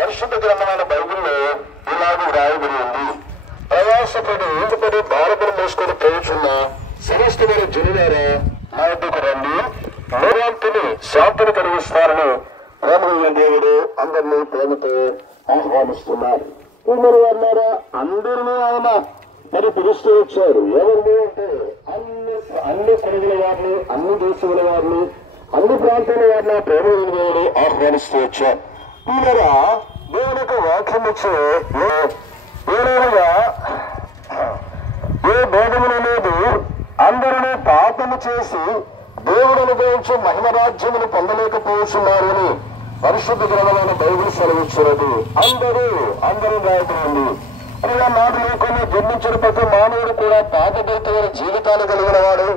పరిశుద్ధ గ్రంథమైన బైబిల్లో ఇలాగూ రాయబడి ఉంది. ప్రయాసపడి భారతను మోసుకొని పోయుచున్న సమస్తమైన జనులారా నా వద్దకు రండి, నోరాంతిని శాంతిని కలిగిస్తారని ప్రేమ దేవుడు అందరినీ ప్రేమతో ఆహ్వానిస్తున్నారు. అన్నారా అందరినీ ఆయన మరి పిలుస్తూ వచ్చారు. ఎవరిని అంటే అన్ని ప్రజల వారిని, అన్ని దేశముల వారిని, అన్ని ప్రాంతాల వారిని ప్రేమ దేవుడు ఆహ్వానిస్తూ వచ్చారు. వీళ్ళరా దేవుని యొక్క వాక్యం వచ్చే ఏడవగా ఏ భేదములు లేదు, అందరినీ పాపము చేసి దేవుడు అనుభవించే మహిమ రాజ్యమును పొందలేకపోతున్నారు అని పరిశుద్ధ గ్రంథమైన బైబిల్ సెలవిచ్చినది. అందరూ రాయటండి. ఇలా మాట లేకుండా జన్మించిన ప్రతి మానవుడు కూడా పాపభరితమైన జీవితాలు కలిగిన వాడు,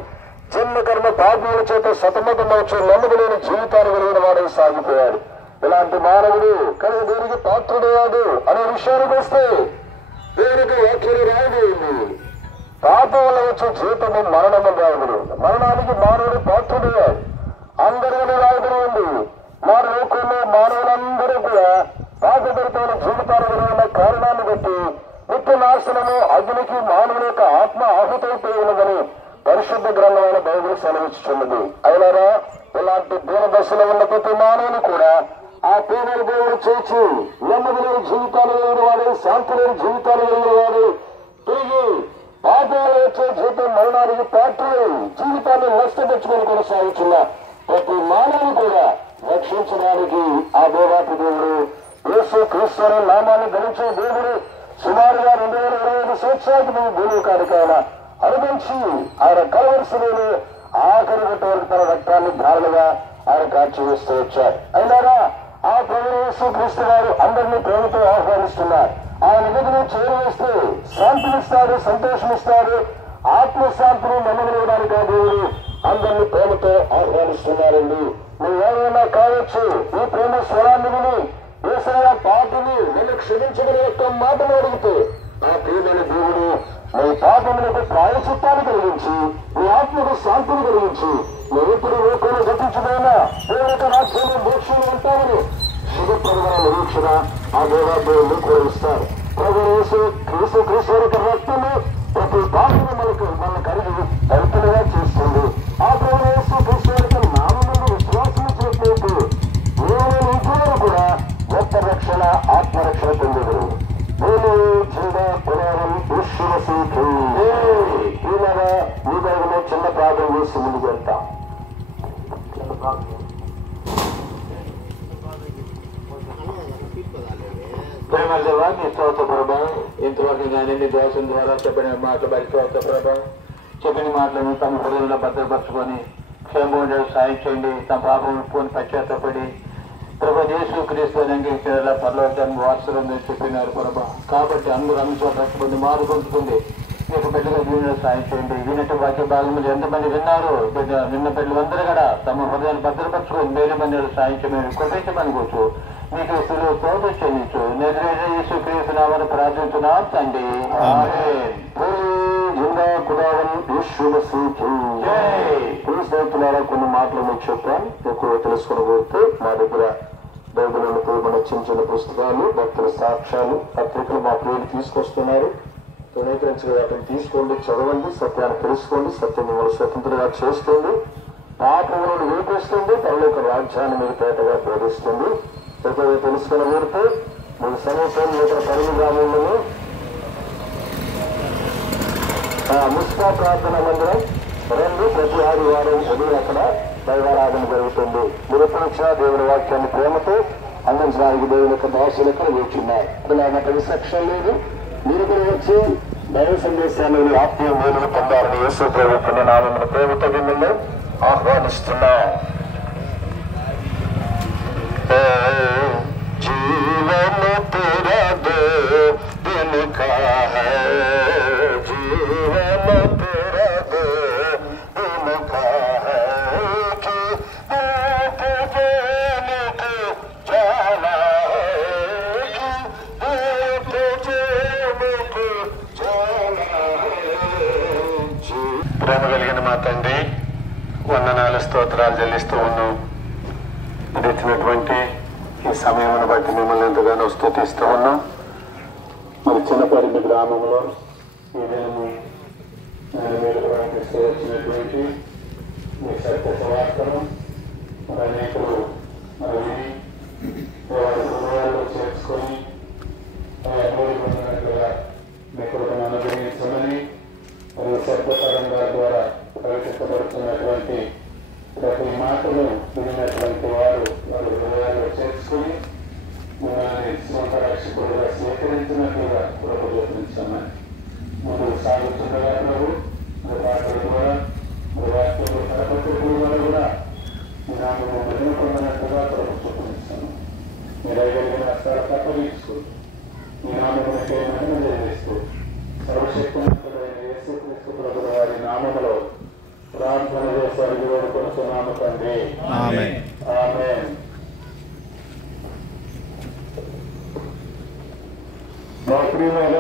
జన్మ కర్మ పాపముల చేత సతమతమవచ్చు నమ్మకలేని జీవితాలు కలిగిన వాడు సాగిపోయాడు. ఇలాంటి మానవుడు కలిగి దేనికి పాత్రుడయ్యాడు అనే విషయానికి వస్తే దేనికి వాక్యం రాయబడింది. పాపం వల్ల వచ్చే జీవితము మరణము రాయబడి, మరణానికి మానవుడు పాత్రుడయ్యాడు. అందరినీ రాయబడి ఉంది. మా లోకంలో మానవులందరూ కూడా పాపభరితమైన జీవితాలు కలిగిన కారణాన్ని బట్టి నిత్య నాశనము అగ్నికి మానవుల యొక్క ఆత్మ ఆహుతైపోయినదని పరిశుద్ధ గ్రంథమైన బైబిల్ సెలవిస్తున్నది. అయినారా ఇలాంటి దీన దశలో ఉన్న ప్రతి మానవుని కూడా ఆ పేదల దేవుడు చేసి నెమ్మది లేని జీవితాలు కలిగిన వాడు, శాంతి లేని జీవితాలు కలిగిన వాడు, తిరిగి పాపాలు వచ్చే జీవితం మరణానికి పాత్రలు జీవితాన్ని నష్టపెట్టుకుని కొనసాగుతున్న ప్రతి మానవుని కూడా రక్షించడానికి ఆ దేవాతి దేవుడు యేసు క్రీస్తు అనే నామాన్ని ధరించే దేవుడు సుమారుగా 2025 సంవత్సరాలకు భూలోకానికి ఆయన అనుభవించి ఆయన కలవలసిలో ఆఖరి వరకు తన రక్తాన్ని ధారణగా ఆయన కాల్చి వేస్తూ వచ్చారు. అయినారా ఆ ప్రభు యేసు క్రీస్తు గారు అందరినీ ప్రేమతో ఆహ్వానిస్తున్నారు. ఆయన ఎదుగును చేరవేస్తే శాంతినిస్తాడు, సంతోషమిస్తాడు, ఆత్మశాంతిని నెమ్మదివ్వడానికి ఆ దేవుడు అందరినీ ప్రేమతో ఆహ్వానిస్తున్నారండి. నువ్వు ఏమైనా కావచ్చు, ఈ ప్రేమ స్వరాన్ని విని ఏసయ్య పాపని నిన్ను క్షమించడం యొక్క మాటలు అడిగితే ఆ ప్రేమైన దేవుడు నీ పాపములకు ప్రాయచిత్తాన్ని కలిగించి నీ ఆత్మకు శాంతిని కలిగించి నువ్వు ఎప్పుడు లోకంలో గతించదైనా దేవుని రాజ్యంలో మోక్షంలో ఉంటామని శుభప్రదమైన నిరీక్షణ ఆ దేవాదేవుని కోరిస్తారు. ప్రభు యేసు క్రీస్తు యొక్క రక్తము ప్రతి పాపను మన కలిగి తలుపులుగా చేస్తుంది. ఆ ప్రభు యేసు క్రీస్తు యొక్క నామమును విశ్వాసించినట్లయితే నేను ఇంట్లో కూడా గొప్ప రక్షణ, ఆత్మరక్షణ పొందగలరు. మీ దగ్గర చిన్న ప్రార్థన చేసి ముందుకు వెళ్తాం. ప్రేమదేవా నీ స్తోత్ర ప్రభావం ఇంతవరకు కానీ నీ దోషం ద్వారా చెప్పిన మాటలు బయట స్తోత్ర ప్రభావం చెప్పిన మాటలను తమ హృదయంలో భద్రపరచుకొని క్షేమంగా సాయం చేయండి. తమ పాపం పోని పశ్చాత్తపడి ప్రభా యేసు క్రీస్తు అంగీకరించేలా పరలోకాన్ని వారసులు చెప్పినారు ప్రభా. కాబట్టి అందరూ అన్ని చోట్ల రక్షింది మారు పొందుతుంది. మీకు బిడ్డగా దీనిలో సాయం చేయండి. వినట్టు వాక్య భాగంలో ఎంతమంది విన్నారు విన్న బిడ్డలందరూ కూడా తమ హృదయాన్ని భద్రపరచుకొని వేరే మంది సాయం చేయమని కొట్టించమనుకోవచ్చు. మీకు సులువు తోట చెల్లించు నిద్రేజ యేసు క్రీస్తు నామమున ప్రార్థించున్నాం తండ్రి. కొన్ని మాటలు మీకు చెప్పాను, ఎక్కువ తెలుసుకుని పోతే మా దగ్గర బైబిల్ మన చిన్న చిన్న పుస్తకాలు, భక్తుల సాక్ష్యాలు, పత్రికలు మా ప్రియులు తీసుకొస్తున్నారు. తునీకరించిన వాటిని తీసుకోండి, చదవండి, సత్యాన్ని తెలుసుకోండి. సత్యం మిమ్మల్ని స్వతంత్రంగా చేస్తుంది, పాపములను వినిపిస్తుంది, పరలోక రాజ్యాన్ని మీకు పేటగా బోధిస్తుంది. పెద్దగా తెలుసుకుని ఊరితే మీకు సమీపం ఇక్కడ పరిమి గ్రామంలో ముస్కా ప్రార్థన మందిరం ప్రతి ఆదివారం ఉదయం అక్కడ దైవారాధన జరుగుతుంది. మీరు ఎప్పుడు దేవుని వాక్యాన్ని ప్రేమతో అందించడానికి దేవుని యొక్క దాసులు ఎక్కడ కూర్చున్నారు. అందులో నాకు విశక్షణ లేదు. మీరు కూడా వచ్చి దైవ సందేశాన్ని ఆత్మీయ మేలును పొందాలని యేసు ప్రభుత్వ నామమున ప్రేమతో మిమ్మల్ని ఆహ్వానిస్తున్నా. जीवन तेरा दो दिन का है, जीवन तेरा दो दिन का है कि तुझे लेके जाना है, कि तुझे लेके जाना है. ప్రేమ కలిగిన మా తండ్రి వందనాలు స్తోత్రాలు చెల్లిస్తూ ఉన్నాం. ఇచ్చినటువంటి ఈ సమయమును బట్టి మిమ్మల్ని ఎంతగానో స్తుతిస్తూ ఉన్నాం. మరి చిన్నపల్లి గ్రామంలో ఈ దినము మీరు ప్రకటిస్తూ వచ్చినటువంటి మీ సత్య సువార్తను అనేకులు విని వారి హృదయాల్లో చేర్చుకొని మూడు పొందినట్లుగా మీ కృపను అనుగ్రహించమని మరియు సత్యపరంగా ద్వారా ప్రకటించబడుతున్నటువంటి ప్రతి మాటలు వినినటువంటి వారు వారి హృదయాల్లో చేర్చుకొని మిమ్మల్ని స్వంత రక్షకుడుగా స్వీకరించినట్లుగా కృప చూపించమని ముందుకు సాగుతుండగా ప్రభు పాటల ద్వారా వాక్యంలో కనపత్రికల ద్వారా కూడా మీ నామను మహిమ పొందినట్లుగా కృప చూపించాను. మీరు అయ్యగిన నష్టాలు తప్పగించుకో మీ నామమునకే మహిమ జరిగిస్తూ సర్వశక్తివంతుడైన యేసుక్రీస్తు ప్రభువు వారి నామములో ప్రార్థన చేసి అడిగి వేడుకొనుచున్నాము తండ్రి. ఆమేన్. ఆమేన్. మా ప్రియమైన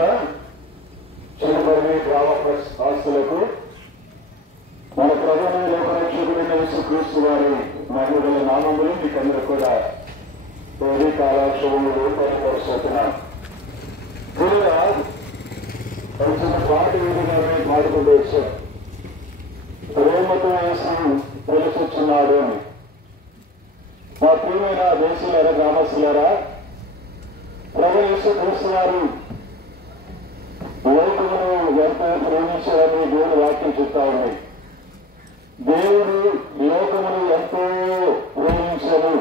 చిన్నపల్లి గ్రామ ఆస్తులకు మన ప్రభువు లోకరక్షకుడైన యేసుక్రీస్తు వారి మహిళల నామములు మీకందరూ కూడా తోడి కాలాక్షములు పరిపరుస్తున్నాం. చిన్న పాట వీడిగానే పాడుకుంటూ వచ్చాం. ప్రేమతో వేసి పిలుచున్నాడు అని. మా ప్రియమైన దేశీయులారా గ్రామస్తులారా, ప్రభు యేసుక్రీస్తు వారు లోకమును ఎంతో ప్రేమించాలని దేవుని వాక్యం చెప్తా ఉంది. దేవుడు లోకమును ఎంతో ప్రేమించను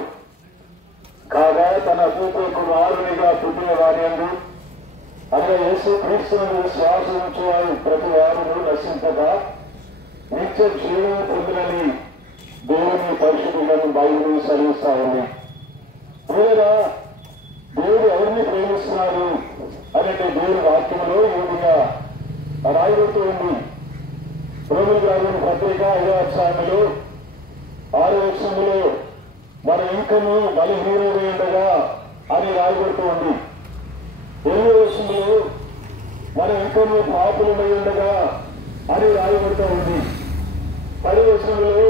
కాగా తన కూతురు కుమారునిగా పుట్టిన వారియందు అనగా యేసుక్రీస్తును విశ్వాసించు వారు ప్రతి వారు నశింపగా నిత్య జీవం పొందులని దేవుని పరిశుద్ధులను బైబిల్ సెలవిస్తా ఉంది. లేదా దేవుడు ఎవరిని ప్రేమిస్తున్నారు అంటే దేవుని వాక్యంలో ఈ విధంగా రాయబడుతూ ఉంది. రోమిలకు రాసిన పత్రిక 5వ అధ్యాయంలో 6వ వచనంలో మన ఇంకను బలహీనులై ఉండగా అని రాయబడుతూ ఉంది. 8వ వచనంలో మన ఇంకను పాపులమై ఉండగా అని రాయబడుతూ ఉంది. 10వ వచనంలో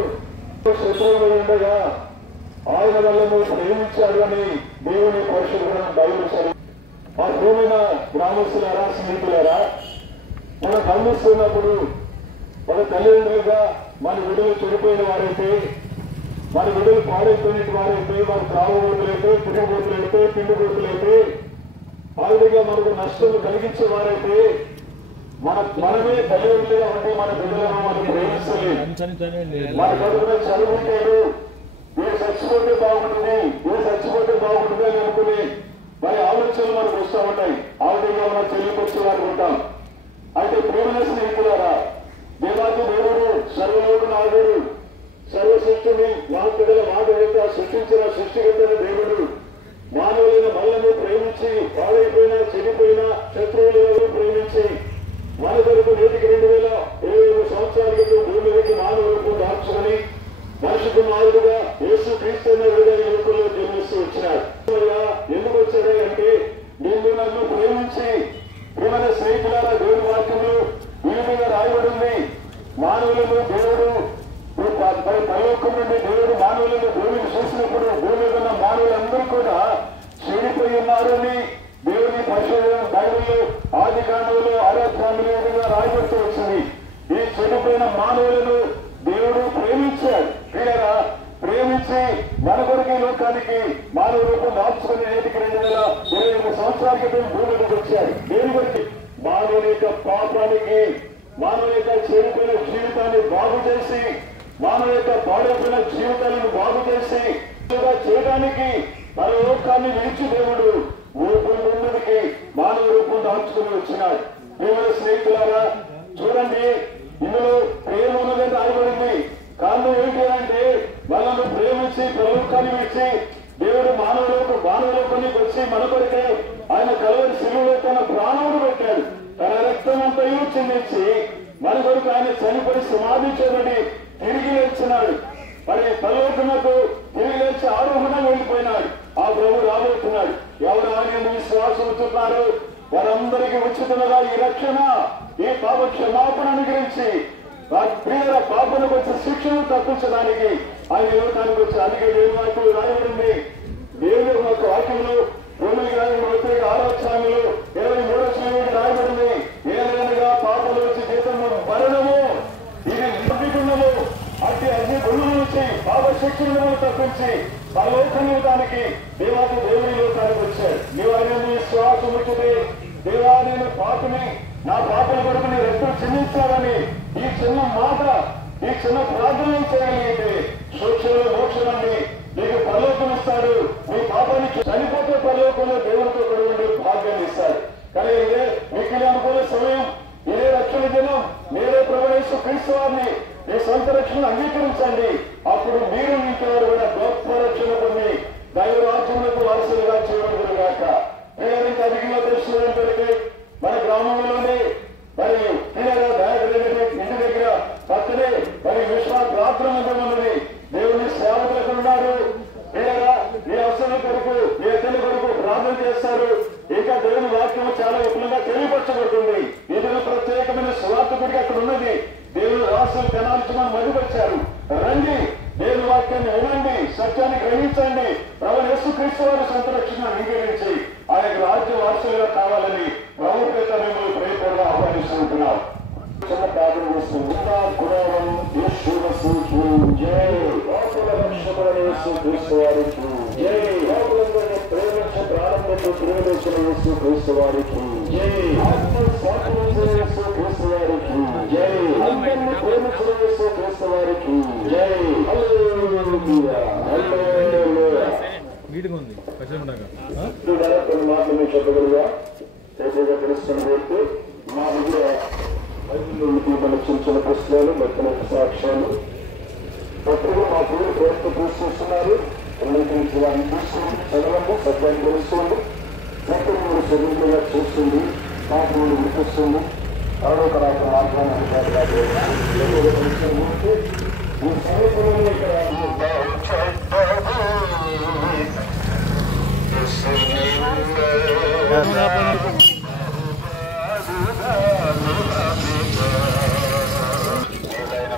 శత్రువులై ఉండగా ఆయన వల్ల ప్రేమించాడు అని దేవుని పరిశుద్ధులను బయలుదేరి ఆ ప్రియమైన గ్రామస్తులారా, స్నేహితులారా, మనం గమనిస్తున్నప్పుడు మన తల్లిదండ్రులుగా మన బిడ్డలు చెడిపోయిన వారైతే, మన బిడ్డలు పాడైపోయిన వారైతే, మన త్రాగుబోతులైతే, తిరుగుబోతులైతే, పిండిబోతులైతే, ఆ విధంగా మనకు నష్టం కలిగించే వారైతే మనమే తల్లిదండ్రులుగా ఉంటే మన బిడ్డలను మనం ప్రేమిస్తలేదు. మన కడుపున చదువుంటాడు, ఏ చచ్చిపోతే బాగుంటుంది, ఏ చచ్చిపోతే బాగుంటుంది అని అనుకుని మరి ఆలోచనలు మనకు వస్తూ ఉంటాయి. ఆ విధంగా మనం చెల్లిపొచ్చేవారు ఉంటాం. అయితే ప్రేమల స్నేహితులారా, దేవాది దేవుడు సర్వలోకనాథుడు, సర్వశక్తిని మాతృగల మాధవేత సృష్టించిన సృష్టిగతైన దేవుడు మానవులైన మనల్ని ప్రేమించి పాడైపోయినా చెడిపోయినా శత్రువులను ప్రేమించి మన కొరకు నేటికి 2025 సంవత్సరాల క్రితం భూమి మీదకి మానవులకు దాచుకొని మనిషి కుమారుడుగా యేసుక్రీస్తు యువకుల్లో జన్మిస్తూ వచ్చినాడు. ఎందుకు వచ్చాడు అంటే నిన్ను నన్ను ప్రేమించి ప్రేమైన స్నేహితులారా, దేవుని వాక్యంలో ఈ విధంగా రాయబడింది. మానవులను దేవుడు పరలోకం నుండి దేవుడు మానవులను భూమిని చూసినప్పుడు భూమి ఉన్న మానవులందరూ కూడా చెడిపోయి ఉన్నారని దేవుని పరిశోధన బైబిల్లో ఆది కాండంలో ఆరాధ్యాలుగా రాయబడుతూ వచ్చింది. ఈ చెడిపోయిన మానవులను దేవుడు ప్రేమించాడు. క్లియరా? ప్రేమించి మన కొరకు లోకానికి మానవ రూపం మార్చుకుని నేటికి 2025 సంవత్సరాల క్రితం భూమికి వచ్చాడు. దేని గురించి? మానవుని యొక్క పాపానికి, మానవ యొక్క చెడిపోయిన జీవితాన్ని బాగు చేసి, మానవ యొక్క పాడైపోయిన జీవితాలను బాగు చేసి చేయడానికి మన లోకాన్ని విడిచి దేవుడు ముందుకి మానవ రూపం దాచుకుని వచ్చినాడు. ప్రేమ స్నేహితులారా, చూడండి, ఇందులో ప్రేమ ఉన్నదని రాయబడింది. కారణం ఏంటి అంటే వాళ్ళను ప్రేమించి ప్రలోకాన్ని విడిచి దేవుడు మానవలోకానికి వచ్చి మన కొరికే ఆయన కలవరి శిలువలో తన ప్రాణమును పెట్టాడు. తన రక్తమంతయు చిందించి మన కొరకు ఆయన చనిపోయి సమాధి చేయబడి తిరిగి లేచినాడు. మరి పరలోకమునకు తిరిగి లేచి ఆరోహణ వెళ్ళిపోయినాడు. ఆ ప్రభు రాబోతున్నాడు. ఎవరు ఆయన విశ్వాసం ఉంచుతున్నారు వారందరికీ ఉచితంగా ఈ రక్షణ, ఈ పాప క్షమాపణ అనుగ్రహించి ప్రియుల పాపలకు వచ్చే శిక్షను తప్పించడానికి ఆయన లోకానికి వచ్చి అందుకే దేవుని వాక్యం రాయబడింది. దేవుని యొక్క వాక్యంలో భూమి గ్రంథం 6వ 23వ రాయబడింది. ఏదైనా పాపలు వచ్చి జీతము మరణము, ఇది నిర్విగుణము. అట్టి అన్ని గుళ్ళు నుంచి పాప శిక్షణను తప్పించి పరలోకం ఇవ్వడానికి దేవాది దేవుని లోకానికి వచ్చాడు. నీవన్నీ శ్వాస ముచ్చితే దేవా నేను పాపని, నా పాపల కొరకు నీ రక్తం చెల్లించాలని ఈ చిన్న మాట, ఈ చిన్న ప్రార్థన చేయగలిగితే సూక్ష్మ మోక్షాన్ని నీకు పరలోకం ఇస్తాడు. నీ పాపానికి చనిపోతే పరలోకంలో దేవునితో కూడా ఉండే భాగ్యాన్ని ఇస్తాడు. కానీ ఇదే మిక్కిలి అనుకున్న సమయం, ఇదే రక్షణ దినం. మీరే ప్రభువు క్రీస్తు వారిని మీ సొంత రక్షణ అంగీకరించండి. అప్పుడు మీరు ఇంకెవరు కూడా గొప్ప రక్షణ పొంది దైవ రాజ్యములకు వారసులుగా చేయబడుగాక. ఇంకా అధికంగా తెలుసుకునేందుకు మన గ్రామంలోనే మరి ఇంటి దగ్గర పక్కనే మరి విశ్వాస ప్రార్థన మందిరం ఉన్నది. దేవుని సేవకులకు ఉన్నారు. మీ అవసరం కొరకు, మీ ఇతరుల కొరకు ప్రార్థన చేస్తారు. ఇంకా దేవుని వాక్యం చాలా విపులంగా తెలియపరచబడుతుంది. ఇది ప్రత్యేకమైన స్వార్థకుడికి అక్కడ ఉన్నది. దేవుని రాష్ట్రం తెనాల్చి మనం మరుగుపరిచారు. రండి, దేవుని వాక్యాన్ని వినండి, సత్యాన్ని గ్రహించండి. ప్రభు యేసుక్రీస్తు వారి సొంత రక్షణ అంగీకరించి ఆయన రాజ్య వారసులుగా కావాలని ప్రభు పేత మిమ్మల్ని ప్రేమగా ఆహ్వానిస్తుంటున్నాం. చిన్న ప్రార్థన చేస్తుంది. యేసుక్రీస్తు వారికి జై. లోకులందరినీ ప్రేమించి ప్రారంభించి ప్రేమించిన యేసుక్రీస్తు వారికి జై. యేసుక్రీస్తు వారికి జై. అందరినీ ప్రేమించిన యేసుక్రీస్తు వారికి జై. కొన్ని మాటలు మీరు చెప్పగలగా తెలుస్తున్నట్టు మా దగ్గర బైబిల్లో చిన్న చిన్న పుస్తకాలు, బతుల సాక్ష్యాలు పత్రికలు మా పేరు ప్రయత్నం చూస్తున్నారు. అన్నింటి వారిని చూస్తుంది, చదవండి, సత్యాన్ని తెలుస్తుంది. పత్రికలు చదువులుగా చూస్తుంది, పాపములు గుర్తిస్తుంది. ఆరోగ్య రాక మాట్లాడాలి. ఈ సమయంలో ఇక్కడ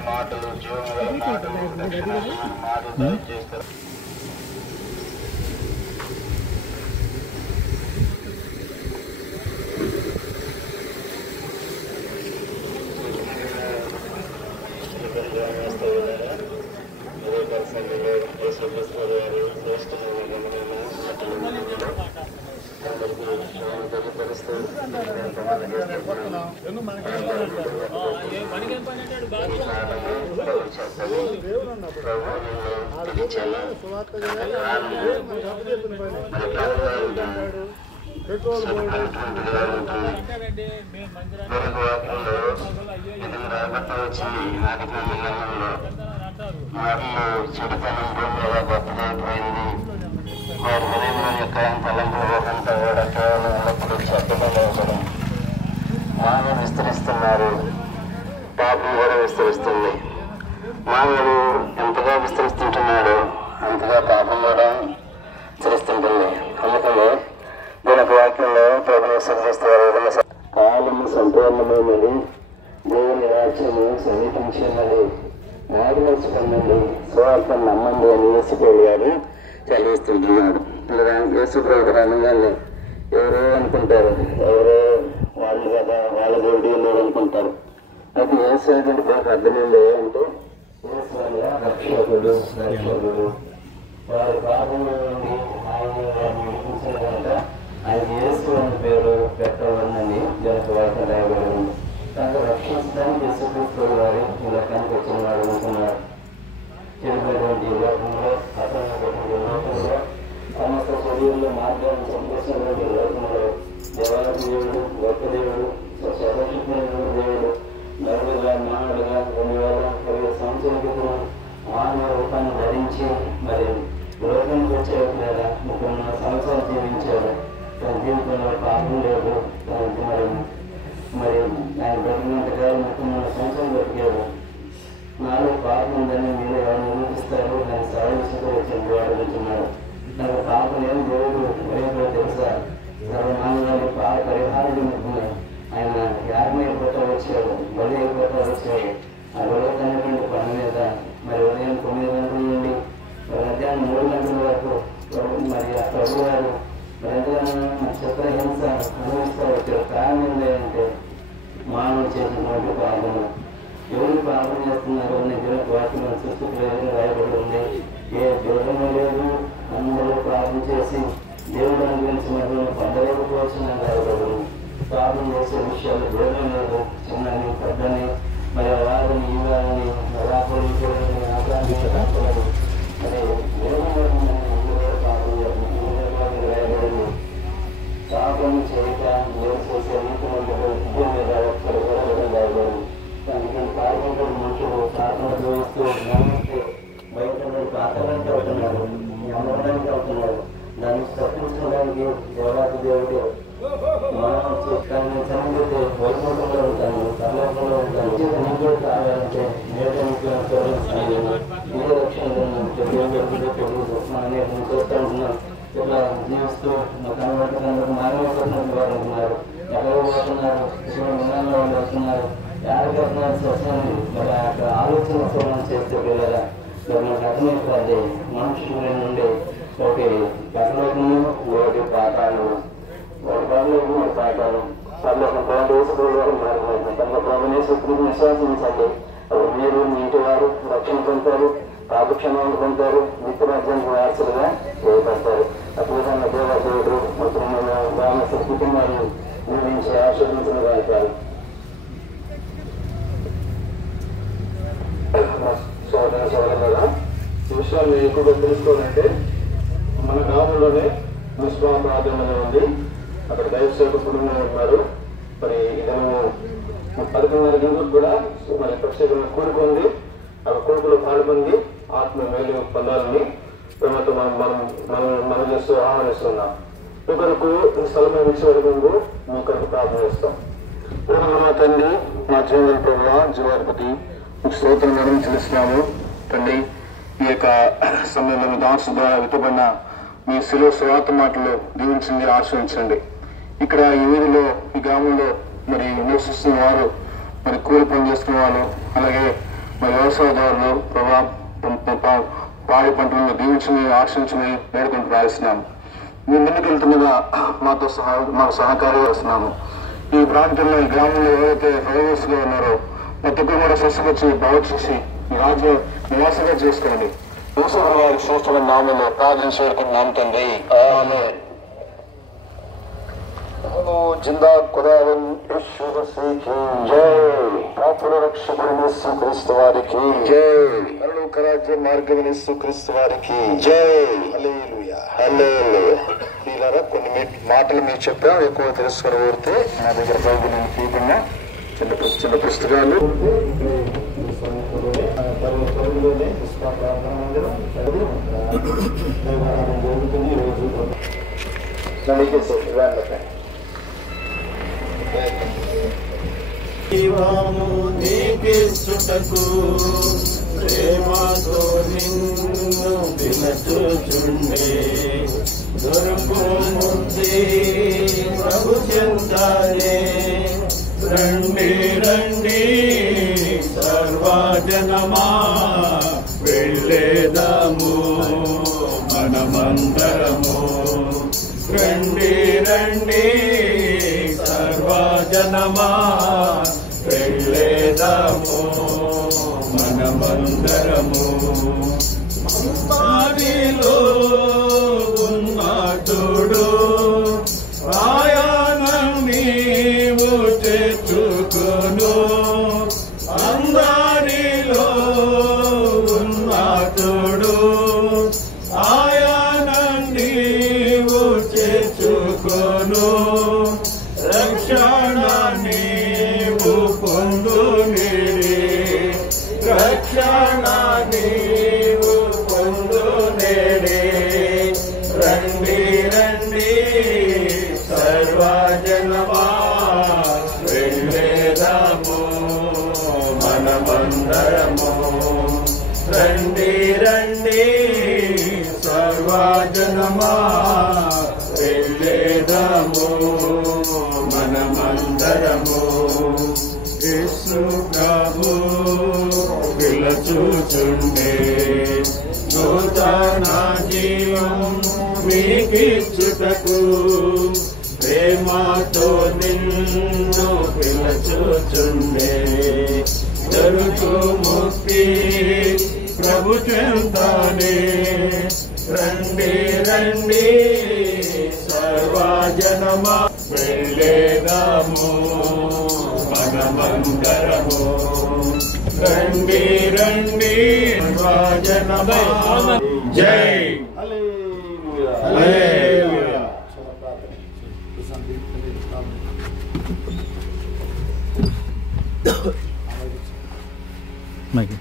మాటలు జీవన మాటలు చేస్తారు. చెడుతనం భూమిలో గొప్పదైపోయింది. వారి హృదయంలో యొక్క తలంపులంతా కూడా కేవలం ఎప్పుడు చెడ్డమని మానవులు విస్తరిస్తున్నారు. పాపం కూడా విస్తరిస్తుంది. మానవుడు ఎంతగా విస్తరిస్తుంటున్నాడో అంతగా పాపం కూడా విస్తరిస్తుంటుంది. అందుకనే దీనికి వాక్యంలో ప్రభుత్వ కాలము సంపూర్ణమైనది, దేవుని రాజ్యము సమీపించినది, ఆదిమర్చుకున్నది, స్వార్థం నమ్మండి అని యేసుప్రభు గారు చదివిస్తుంటున్నాడు. యేసుప్రభు గారు అనగానే ఎవరో అనుకుంటారు, ఎవరో వాళ్ళు కదా, వాళ్ళ దేవుడు ఉన్నాడు అనుకుంటారు. అయితే యేసు పేరు అర్థం ఏంటి అంటే రక్షకుడు, రక్షకుడు. వారి పాపంలో నుండి ఆయన ఆయన యేసు అని పేరు పెట్టవాలని జనకు వార్త రాయబడింది. తనకు రక్షించడానికి యేసుక్రీస్తు వారు ఈ లోకానికి వచ్చిన వాడు అనుకున్నారు. చెడిపోయినటువంటి లోకంలో, లోకంలో సమస్త శరీరంలో మార్గాన్ని సంతోషించినటువంటి లోకంలో దేవాలయ దేవుడు, గొప్ప దేవుడు, సర్వశక్తిమైన దేవుడు నరుడుగా మానవుడుగా 2020 సంవత్సరాల క్రితం మానవ రూపాన్ని ధరించి మరి లోకానికి వచ్చాడు. 30 సంవత్సరాలు జీవించాడు. తన జీవితంలో పాపం లేదు. మరి ఆయన బ్రతికినంతగా 30 సంవత్సరాలు బ్రతికాడు. నాలో పాపం ఉందని మీరు ఎవరు నిరూపిస్తారు, దాన్ని సాధిస్తూ వచ్చింది వాడు వెళ్తున్నాడు. నాకు పాపం ఏం దేవుడు ఎవరో తెలుసా? సర్వమానవాడి పాప పరిహారం నిమిత్తమై ఆయన యాగం అయిపోతా వచ్చాడు, బలి అయిపోతా వచ్చాడు. ఆ గొడవతనేటువంటి పని మీద మరి ఉదయం 9 గంటల నుండి మధ్యాహ్నం 3 గంటల వరకు మరి చిత్రహింస అనుభవిస్తూ వచ్చారు. కారణం ఏంటంటే మానవుడు చేసినటువంటి పాపం. ఎవరు పాపం చేస్తున్నారు అనే వాక్యం సృష్టిలో రాయబడి ఉంది. ఏ భేదము లేదు, అందరూ పాపం చేసి దేవుడు అనుగ్రహించినట్లు పొందలేకపోవచ్చు రాయబడి. పాపం చేసే విషయాలు భేదం లేదు, చిన్నని పెద్దని, మరి వారిని ఇవ్వాలని రాకూడని ఆగ్రహించాలని మరి రాయబడింది. పాపం చేయక నేను చేసే నీతి మీద ఒక్కరు కూడా రాయబడింది. దానికి పాపం మనుషులు పాపం చూస్తూ నమ్మితే బయట పాత్రడానికి అవుతున్నారు, నమ్మడానికి అవుతున్నారు. దాన్ని తప్పించుకోవడానికి దేవాది దేవుడు మనం చనిపోతే వైకుంఠంలో ఉంటాను, పరలోకంలో ఉంటాను. నీకు కావాలంటే నేటికి ఇదే రక్షణ చూస్తూ ఉంటున్నాం. ఇట్లా జీవిస్తూ కనబడుతున్నారు, మానవపడుతున్న వారు ఉంటున్నారు. ఎక్కడ పోతున్నారు, విమానంలో వస్తున్నారు, యాడికి వస్తున్నారు స్వచ్ఛండి. మరి అక్కడ ఆలోచన సోమం చేస్తే పిల్లగా మనకు అర్థమైపోద్ది. మనుషుల నుండి ఒకటి పరలోకము, ఒకటి పాతాళము. ఒకటి పరలోకము, ఒకటి పాతాళం. పరలోకం విశ్వాసించండి. అప్పుడు మీరు మీ ఇంటి వారు రక్షణ పొందుతారు, పాపక్షేమాలు పొందుతారు, నిత్యరాజ్యానికి వారసులుగా చేయబడతారు. అప్పుడు దేవదేవుడు మొత్తం కుటుంబాన్ని నిర్మించి ఆశీర్వించిన వాడతారు. సోదర సోదరుల ఈ విషయాలు ఎక్కువగా తెలుసుకోవాలంటే మన గ్రామంలోనే మున్సిపల్ ప్రాంతంలో ఉంది. అక్కడ దైవసేవక కుటుంబం ఉన్నారు. మరి ఇతను 11:30 గంటలకు కూడా మరి ప్రత్యేకంగా కూడుకుంది. ఆ కొడుకులో పాల్గొంది ఆత్మ మేలు పొందాలని ప్రేమతో మనం చేస్తూ ఆహ్వానిస్తున్నాం. మీ కొరకు స్థలం ఇచ్చే వరకు మీ కొరకు ప్రార్థన చేస్తాం. మా తండ్రి, మా జీవన ప్రభువా, జీవాధిపతి స్తోత్రం మనం చెల్లిస్తున్నాము. తండ్రి, ఈ యొక్క సమయంలో దాసు ద్వారా విత్తబడిన మీ శిలువ సువార్త మాటలు దీవించండి, ఆశ్రయించండి. ఇక్కడ ఈ వీధిలో, ఈ గ్రామంలో మరి నివసిస్తున్న వారు, మరి కూలి పని చేస్తున్న వాళ్ళు, అలాగే మరి వ్యవసాయదారులు పాడి పంటలను దీవించని, ఆశ్రయించని వేడుకుంటూ రాయిస్తున్నాము. మీ ముందుకు వెళ్తుండగా మాకు సహకారం చేస్తున్నాము. ఈ ప్రాంతంలో, ఈ గ్రామంలో ఎవరైతే డ్రైవర్స్గా ఉన్నారో ప్రతి ఒక్కరు కూడా స్వస్థపరిచి బాగు చేసి ఈ రాజ్య నివాసంగా చేసుకోండి. వారి శ్రేష్ఠమైన నామంలో ప్రార్థన చేరుకుంటున్నాం తండ్రి. ఆమేన్. जिंदा खुदावन यीशु मसीह की जय, पापुల రక్షకుడైన యేసుక్రీస్తు వారికి జై, పరలోక రాజ్య మార్గమైన యేసుక్రీస్తు వారికి జై. హల్లెలూయా, హల్లెలూయా. ఇలా కొన్ని మాటలు మీరు చెప్పాం, ఎక్కువ తెలుసుకొని కోరితే నా దగ్గర బైబిల్ తీయకుండా చిన్న పుస్తకాలు జీవము నీకిచ్చుటకు ప్రేమతో నిన్ను పిలుచుచుండే దొరుకు ముందే ప్రభు చెందాలే. రండి రండి సర్వజనమా, వెళ్ళేదాము మనమందరము. రండి రండి సర్వజనమా, వెళ్ళేదాము మనమందరము. దారిలో ఉన్నతుడు ప్రయాణం నీవు తెచ్చుకొను. అందరిలో ఉన్నతుడు ప్రయాణం నీవు తెచ్చుకొను. రక్షణ నీవు పొందునిడి, రక్షణ నీవు పొందునిడి. రండి రండి సర్వజనమా, వెళ్ళేదాము మనమందరము. రండి రండి సర్వజనమా, వెళ్ళేదాము మనమందరము. యేసు ప్రభు పిలుచుచుండే నూతన జీవం మీకిచ్చుటకు ప్రేమతో నిన్ను పిలుచుచుండే దొరుకు ముక్తి ప్రభు చెంతానే రండి రండి సర్వజనమా వెళ్ళేదాము మనమందరము రండి రండి సర్వజనమా జై హల్లెలూయా Mike.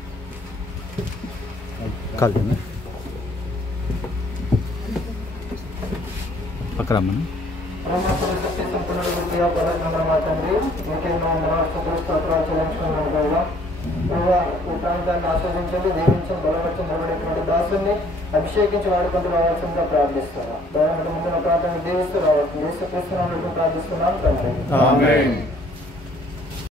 Kaldı Pakramana. ప్రాంతాన్ని ఆస్వాదించండి, దీవించండి, బలపరచబడినటువంటి దాసుని అభిషేకించి వాడుకుంటూ రావాల్సిందిగా ప్రార్థిస్తున్నాం. ముందున్న ప్రాంతాన్ని దీవిస్తూ రావాలి. యేసుక్రీస్తు నామములో ప్రార్థిస్తున్నాం తండ్రి. ఆమేన్.